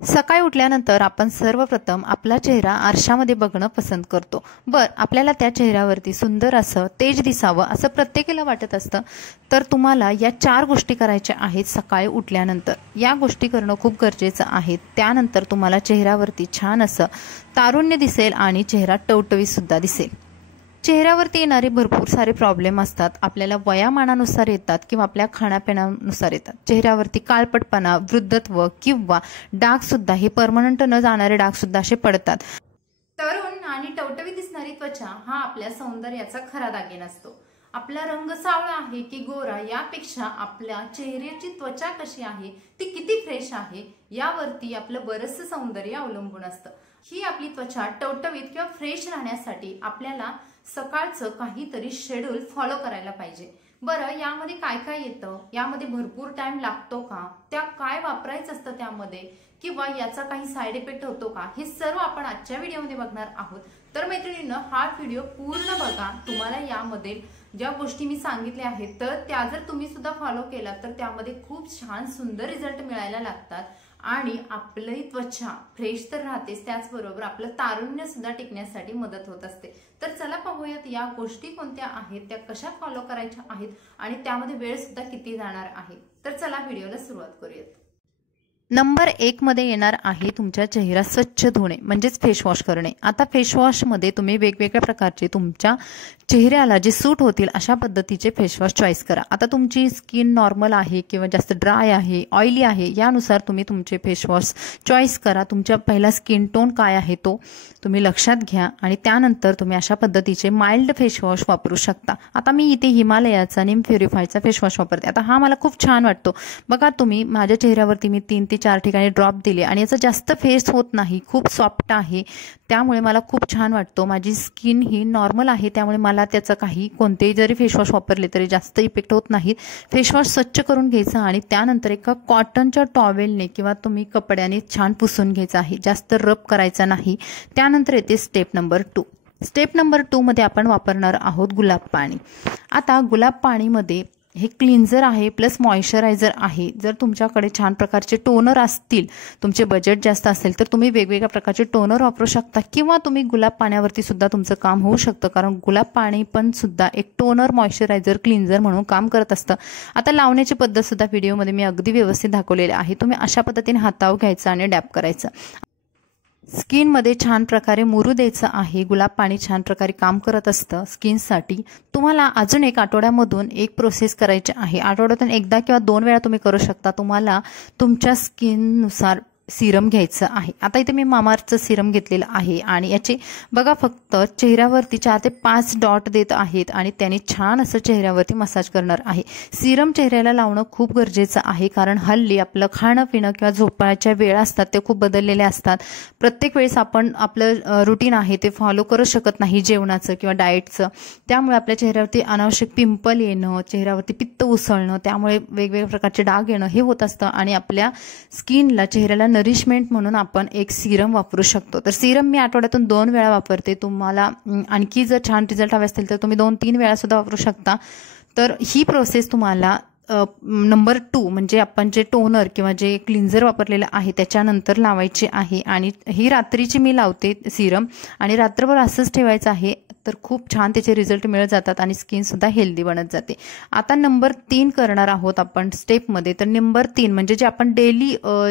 सकाळी उठल्यानंतर आपण सर्वप्रथम आपला चेहरा आरशामध्ये बघणं पसंत करतो। आपल्याला त्या चेहऱ्यावरती सुंदर असं तेज दिसावं असं प्रत्येकाला वाटत असतं। तर तुम्हाला या 4 गोष्टी करायच्या आहेत सकाळी उठल्यानंतर। या गोष्टी करणं खूप गरजेचं आहे। त्यानंतर तुम्हाला चेहऱ्यावरती छान असं तारुण्य दिसेल आणि चेहरा टवटवीत सुद्धा दिसेल। चेहऱ्यावरती येणारे भरपूर सारे प्रॉब्लेम असतात, आपल्याला वयामानानुसार येतात किंवा आपल्या खाण्यापिण्यानुसार येतात। चेहऱ्यावरती काळपटपणा, वृद्धत्व किंवा डाग सुद्धा, हे परमनंट न जाणारे डाग सुद्धा असे पडतात। तरुण आणि टवटवीत दिसणारी त्वचा हा आपल्या सौंदर्याचा खरा दागिना असतो। आपला रंग सावळा आहे की गोरा यापेक्षा आपल्या चेहऱ्याची त्वचा कशी आहे, ती किती फ्रेश आहे यावरती आपलं बरंचसं सौंदर्य अवलंबून असतं। ही आपली त्वचा टवटवीत किंवा फ्रेश राहण्यासाठी आपल्याला सकाळचं काहीतरी शेड्यूल फॉलो करायला पाहिजे। यामध्ये काय काय येतं, यामध्ये भरपूर टाइम लागतो का, त्या काय वापरायचं असतं त्यामध्ये, किंवा याचा काही साइड इफेक्ट होतो का, हे सर्व आपण आजच्या व्हिडिओमध्ये बघणार आहोत। तर मैत्रिणींनो, हा व्हिडिओ पूर्ण बघा। तुम्हाला यामध्ये ज्या गोष्टी मी सांगितल्या आहेत तर त्या जर तुम्ही सुद्धा फॉलो केला तर त्यामध्ये खूप छान सुंदर रिझल्ट मिळायला लागतात आणि आपली त्वचा फ्रेश तर राहतेच, त्याचबरोबर आपलं तारुण्य सुद्धा टिकण्यासाठी मदत होत असते। तर चला पाहूयात या गोष्टी कोणत्या आहेत, त्या कशा फॉलो करायच्या आहेत आणि त्यामध्ये वेळ सुद्धा किती जाणार आहे। तर चला व्हिडिओला सुरुवात करूयात। नंबर 1 मध्ये येणार आहे तुमचा चेहरा स्वच्छ धुणे म्हणजेच फेस वॉश करणे। आता फेस वॉश मध्ये तुम्ही वेगवेगळ्या प्रकारचे तुमच्या चेहऱ्याला जे सूट होतील अशा पद्धतीचे फेस वॉश चॉईस करा। आता तुमची स्किन नॉर्मल आहे किंवा जास्त ड्राय आहे, ऑइली आहे, यानुसार तुम्ही तुमचे फेस वॉश चॉईस करा। तुमचा पहिला स्किन टोन काय आहे तो तुम्ही लक्षात घ्या आणि त्यानंतर तुम्ही अशा पद्धतीचे माइल्ड फेस वॉश वापरू शकता। आता मी इथे हिमालयाचा नीम प्युरिफायचा फेस वॉश वापरते। आता हा मला खूप छान वाटतो। बघा तुम्ही, माझ्या चेहऱ्यावरती मी 3 ते 4 ठिकाणी ड्रॉप दिले आणि याचा जास्त फेस होत नाही, खूप सॉफ्ट आहे, त्यामुळे मला खूप छान वाटतो। माझी स्किन ही नॉर्मल आहे, त्यामुळे मला त्याचा काही कोणतेही जरी फेस वॉश वापरले तरी जास्त इफेक्ट होत नाही। फेस वॉश स्वच्छ करून घ्यायचा आणि त्यानंतर एका कॉटनच्या टॉवेलने किंवा तुम्ही कपड्याने छान पुसून घ्यायचा आहे, जास्त रब करायचा नाही। त्यानंतर येते स्टेप नंबर 2। स्टेप नंबर 2 मध्ये आपण वापरणार आहोत गुलाब पाणी। आता गुलाब पाणीमध्ये हे क्लिन्झर आहे प्लस मॉइश्चरायझर आहे। जर तुमच्याकडे छान प्रकारचे टोनर असतील, तुमचे बजेट जास्त असेल तर तुम्ही वेगवेगळ्या प्रकारचे टोनर वापरू शकता किंवा तुम्ही गुलाब पाण्यावरती सुद्धा तुमचं काम होऊ शकतं, कारण गुलाब पाणी पण सुद्धा एक टोनर, मॉइश्चरायझर, क्लिन्झर म्हणून काम करत असतं। आता लावण्याची पद्धत सुद्धा व्हिडिओमध्ये मी अगदी व्यवस्थित दाखवलेली आहे। तुम्ही अशा पद्धतीने हातावर घ्यायचं आणि डॅप करायचं। स्किनमध्ये छान प्रकारे मुरू द्यायचं आहे। गुलाब पाणी छान प्रकारे काम करत असतं स्किनसाठी। तुम्हाला अजून एक आठवड्यामधून एक प्रोसेस करायची आहे। आठवड्यातून एकदा किंवा 2 वेळा तुम्ही करू शकता। तुम्हाला तुमच्या स्किननुसार सिरम घ्यायचं आहे। आता इथे मी मामाअर्थचं सिरम घेतलेलं आहे आणि याचे बघा फक्त चेहऱ्यावरती 4 ते 5 डॉट देत आहेत आणि त्याने छान असं चेहऱ्यावरती मसाज करणार आहे। सिरम चेहऱ्याला लावणं खूप गरजेचं आहे, कारण हल्ली आपलं खाणं पिणं किंवा झोपायच्या वेळ असतात ते खूप बदललेले असतात। प्रत्येक वेळेस आपण आपलं रुटीन आहे ते फॉलो करू शकत नाही, जेवणाचं किंवा डाएटचं। त्यामुळे आपल्या चेहऱ्यावरती अनावश्यक पिंपल येणं, चेहऱ्यावरती पित्त उसळणं, त्यामुळे वेगवेगळ्या प्रकारचे डाग येणं हे होत असतं आणि आपल्या स्किनला, चेहऱ्याला नरिशमेंट म्हणून आपण एक सिरम वापरू शकतो। तर सिरम मी आठवड्यातून 2 वेळा वापरते। तुम्हाला आणखी जर छान रिझल्ट हवे असतील तर तुम्ही 2-3 वेळा सुद्धा वापरू शकता। तर ही प्रोसेस तुम्हाला नंबर 2 म्हणजे आपण जे टोनर किंवा जे क्लिन्झर वापरलेलं आहे त्याच्यानंतर लावायचे आहे आणि ही रात्रीची मी लावते सिरम आणि रात्रभर असंच ठेवायचं आहे। तर खूप छान त्याचे रिझल्ट मिळत जातात आणि स्किन सुद्धा हेल्दी बनत जाते। आता नंबर 3 करणार आहोत आपण स्टेपमध्ये। तर नंबर 3 म्हणजे जे आपण डेली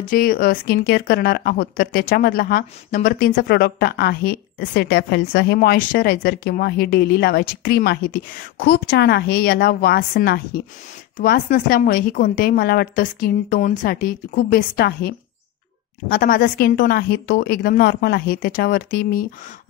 जे स्किन केअर करणार आहोत तर त्याच्यामधला हा नंबर 3चा प्रोडक्ट आहे सेटॅफिलचं। हे मॉइश्चरायझर किंवा ही डेली लावायची क्रीम आहे, ती खूप छान आहे। याला वास नाही, वास नसल्यामुळे ही कोणत्याही मला वाटतं स्किन टोनसाठी खूप बेस्ट आहे। आता माझा स्किन टोन आहे तो एकदम नॉर्मल आहे, त्याच्यावरती मी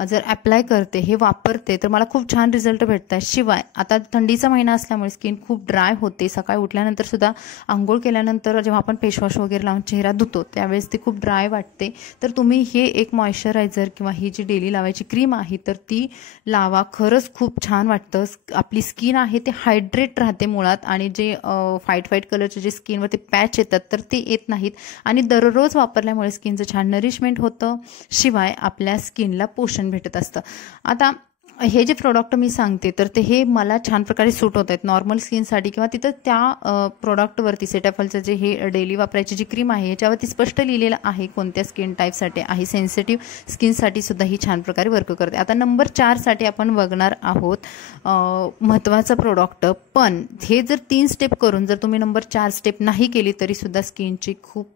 जर अप्लाय करते, हे वापरते तर मला खूप छान रिझल्ट भेटतात। शिवाय आता थंडीचा महिना असल्यामुळे स्किन खूप ड्राय होते। सकाळी उठल्यानंतर सुद्धा, आंघोळ केल्यानंतर जेव्हा आपण फेस वॉश वगैरे लावून चेहरा धुतो त्यावेळेस ती खूप ड्राय वाटते। तर तुम्ही हे एक मॉइश्चरायझर किंवा ही जी डेली लावायची क्रीम आहे तर ती लावा, खरंच खूप छान वाटतं। आपली स्किन आहे ते हायड्रेट राहते मुळात आणि जे व्हाईट कलरचे जे स्किनवरती पॅच येतात तर ते येत नाहीत आणि दररोज वापरल्यामुळे स्किनचं छान नरिशमेंट होतं, शिवाय आपल्या स्किनला पोषण भेटत असतं। आता हे जे प्रोडक्ट मी सांगते तर ते हे मला छान प्रकारे सूट होत आहेत नॉर्मल स्किनसाठी, किंवा तिथं त्या प्रोडक्टवरती सेटॅफलचं जे हे डेली वापरायची जी क्रीम आहे याच्यावरती स्पष्ट लिहिलेलं आहे कोणत्या स्किन टाईपसाठी आहे. सेन्सिटिव्ह स्किनसाठी सुद्धा ही छान प्रकारे वर्क करते. आता नंबर 4साठी आपण बघणार आहोत महत्त्वाचं प्रोडक्ट. पण हे जर 3 स्टेप करून जर तुम्ही नंबर 4 स्टेप नाही केली तरी सुद्धा स्किनची खूप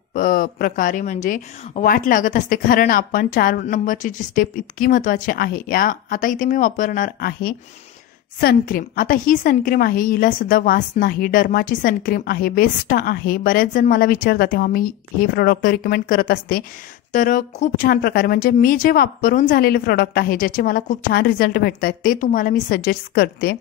प्रकारे म्हणजे वाट लागत असते, कारण आपण 4 नंबरची जी स्टेप इतकी महत्त्वाची आहे. आता इथे मी वापरणार आहे सनक्रीम. आता ही सनक्रीम आहे, हिला सुद्धा वास नाही, डर्माची सनक्रीम आहे, बेस्ट आहे. बऱ्याच जण मला विचारतात तेव्हा मी हे प्रोडक्ट रिकमेंड करत असते. तर खूप छान प्रकारे म्हणजे मी जे वापरून झालेले प्रोडक्ट आहे ज्याचे मला खूप छान रिझल्ट भेटत आहेत ते तुम्हाला मी सजेस्ट करते.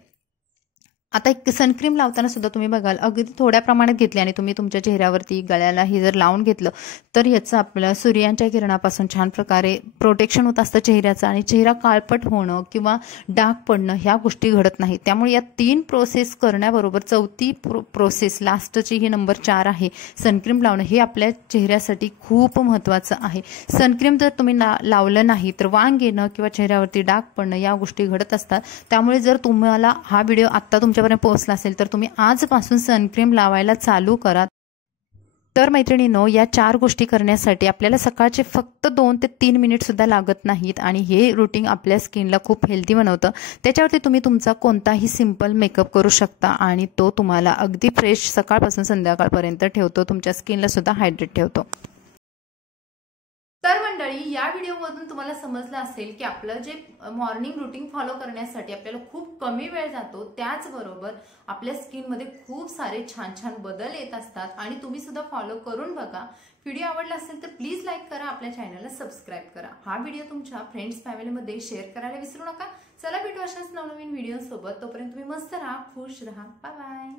आता एक सनक्रीम लावताना सुद्धा तुम्ही बघाल अगदी थोड्या प्रमाणात घेतली आणि तुम्ही तुमच्या चेहऱ्यावरती गळ्याला हे जर लावून घेतलं तर याचं आपल्या सूर्यांच्या किरणापासून छान प्रकारे प्रोटेक्शन होत असतं चेहऱ्याचं, आणि चेहरा काळपट होणं किंवा डाग पडणं ह्या गोष्टी घडत नाहीत. त्यामुळे या 3 प्रोसेस करण्याबरोबर 4थी प्रोसेस लास्टची ही नंबर 4 आहे सनक्रीम लावणं, हे आपल्या चेहऱ्यासाठी खूप महत्त्वाचं आहे. सनक्रीम जर तुम्ही लावलं नाही तर वांग येणं किंवा चेहऱ्यावरती डाग पडणं या गोष्टी घडत असतात. त्यामुळे जर तुम्हाला हा व्हिडिओ आत्ता तुमच्यापर्यंत पोहोचला असेल तर तुम्ही आजपासून सनक्रीम लावायला चालू करा. तर मैत्रिणींनो, या 4 गोष्टी करण्यासाठी आपल्याला सकाळचे फक्त 2 ते 3 मिनिट सुद्धा लागत नाहीत आणि हे रुटीन आपल्या स्किनला खूप हेल्दी बनवतं. त्याच्यावरती तुम्ही तुमचा कोणताही सिंपल मेकअप करू शकता आणि तो तुम्हाला अगदी फ्रेश सकाळपासून संध्याकाळपर्यंत ठेवतो, तुमच्या स्किनला सुद्धा हायड्रेट ठेवतो. तर मंडळी, या व्हिडिओमधून तुम्हाला समजलं असेल की आपलं जे मॉर्निंग रुटीन फॉलो करण्यासाठी आपल्याला खूप कमी वेळ जातो, त्याचबरोबर आपल्या स्किनमध्ये खूप सारे छान छान बदल येत असतात आणि तुम्ही सुद्धा फॉलो करून बघा. व्हिडिओ आवडला असेल तर प्लीज लाईक करा, आपल्या चॅनलला सबस्क्राईब करा, हा व्हिडिओ तुमच्या फ्रेंड्स फॅमिलीमध्ये शेअर करायला विसरू नका. चला भेटू अशाच नवनवीन व्हिडिओ सोबत. तोपर्यंत तुम्ही मस्त राहा, खुश राहा. Bye bye.